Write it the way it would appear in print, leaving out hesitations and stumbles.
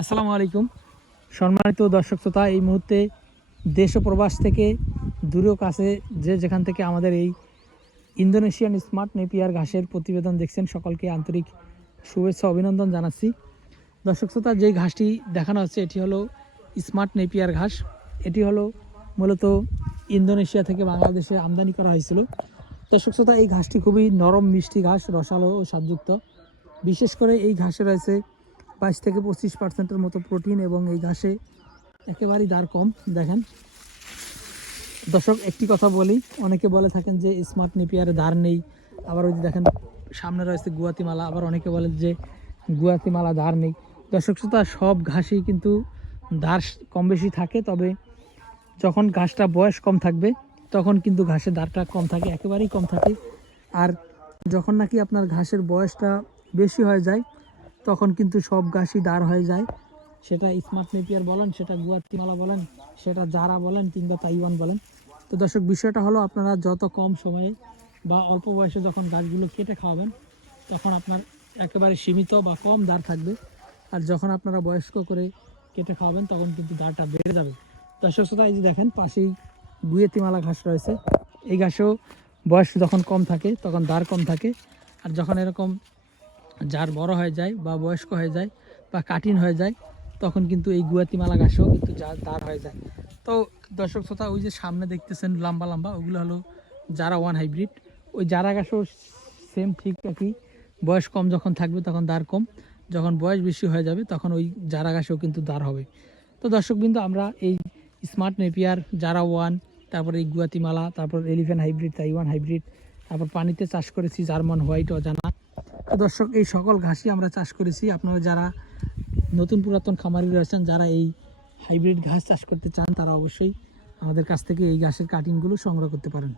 আসসালামু আলাইকুম সম্মানিত দর্শক শ্রোতা। এই মুহূর্তে দেশ ও প্রবাস থেকে দূরেও কাছে যে যেখান থেকে আমাদের এই ইন্দোনেশিয়ান স্মার্ট নেপিয়ার ঘাসের প্রতিবেদন দেখছেন, সকলকে আন্তরিক শুভেচ্ছা অভিনন্দন জানাচ্ছি। দর্শক শ্রোতা, যেই ঘাসটি দেখানো হচ্ছে এটি হলো স্মার্ট নেপিয়ার ঘাস। এটি হলো মূলত ইন্দোনেশিয়া থেকে বাংলাদেশে আমদানি করা হয়েছিল। দর্শক শ্রোতা, এই ঘাসটি খুবই নরম মিষ্টি ঘাস, রসালো ও স্বাদযুক্ত। বিশেষ করে এই ঘাসে রয়েছে 22 থেকে 25% মতো প্রোটিন এবং এই ঘাসে একেবারেই দার কম। দেখেন দর্শক, একটি কথা বলি, অনেকে বলে থাকেন যে স্মার্ট নেপিয়ারে দার নেই, আবার ওই যে দেখেন সামনে রয়েছে গুয়াতিমালা, আবার অনেকে বলেন যে গুয়াতিমালা দার নেই। দর্শক শ্রোতা, সব ঘাসই কিন্তু দার কম বেশি থাকে, তবে যখন ঘাসটা বয়স কম থাকবে তখন কিন্তু ঘাসের দারটা কম থাকে, একেবারেই কম থাকে। আর যখন নাকি আপনার ঘাসের বয়সটা বেশি হয়ে যায় তখন কিন্তু সব ঘাসই দাঁড় হয়ে যায়। সেটা স্মার্ট নেপিয়ার বলেন, সেটা গুয়াতিমালা বলেন, সেটা জারা বলেন, কিংবা তাইওয়ান বলেন। তো দর্শক, বিষয়টা হলো আপনারা যত কম সময়ে বা অল্প বয়সে যখন গাছগুলো কেটে খাওয়াবেন তখন আপনার একেবারে সীমিত বা কম দাঁড় থাকবে। আর যখন আপনারা বয়স্ক করে কেটে খাওয়াবেন তখন কিন্তু দাঁড়টা বেড়ে যাবে। দর্শক শ্রোতা, এই যে দেখেন পাশেই গুয়েতিমালা ঘাস রয়েছে। এই ঘাসেও বয়স যখন কম থাকে তখন দাঁড় কম থাকে, আর যখন এরকম যার বড় হয়ে যায় বা বয়স্ক হয়ে যায় বা কাঠিন হয়ে যায় তখন কিন্তু এই গুয়াতিমালা ঘাসও কিন্তু যা দাঁড় হয়ে যায়। তো দর্শক শ্রোতা, ওই যে সামনে দেখতেছেন লম্বা লম্বা, ওগুলো হলো জারা ওয়ান হাইব্রিড। ওই জারা ঘাসও সেম ঠিক একই, বয়স কম যখন থাকবে তখন দাঁড় কম, যখন বয়স বেশি হয়ে যাবে তখন ওই জারা ঘাসেও কিন্তু দাঁড় হবে। তো দর্শকবৃন্দ, আমরা এই স্মার্ট নেপিয়ার, জারা ওয়ান, তারপর এই গুয়াতিমালা, তারপর এলিফ্যান্ট হাইব্রিড, তাইওয়ান হাইব্রিড, তারপর পানিতে চাষ করেছি জার্মান হোয়াইট অজানা। তো দর্শক, এই সকল ঘাসই আমরা চাষ করেছি। আপনারা যারা নতুন পুরাতন খামারি রয়েছেন, যারা এই হাইব্রিড ঘাস চাষ করতে চান, তারা অবশ্যই আমাদের কাছ থেকে এই ঘাসের কাটিংগুলো সংগ্রহ করতে পারেন।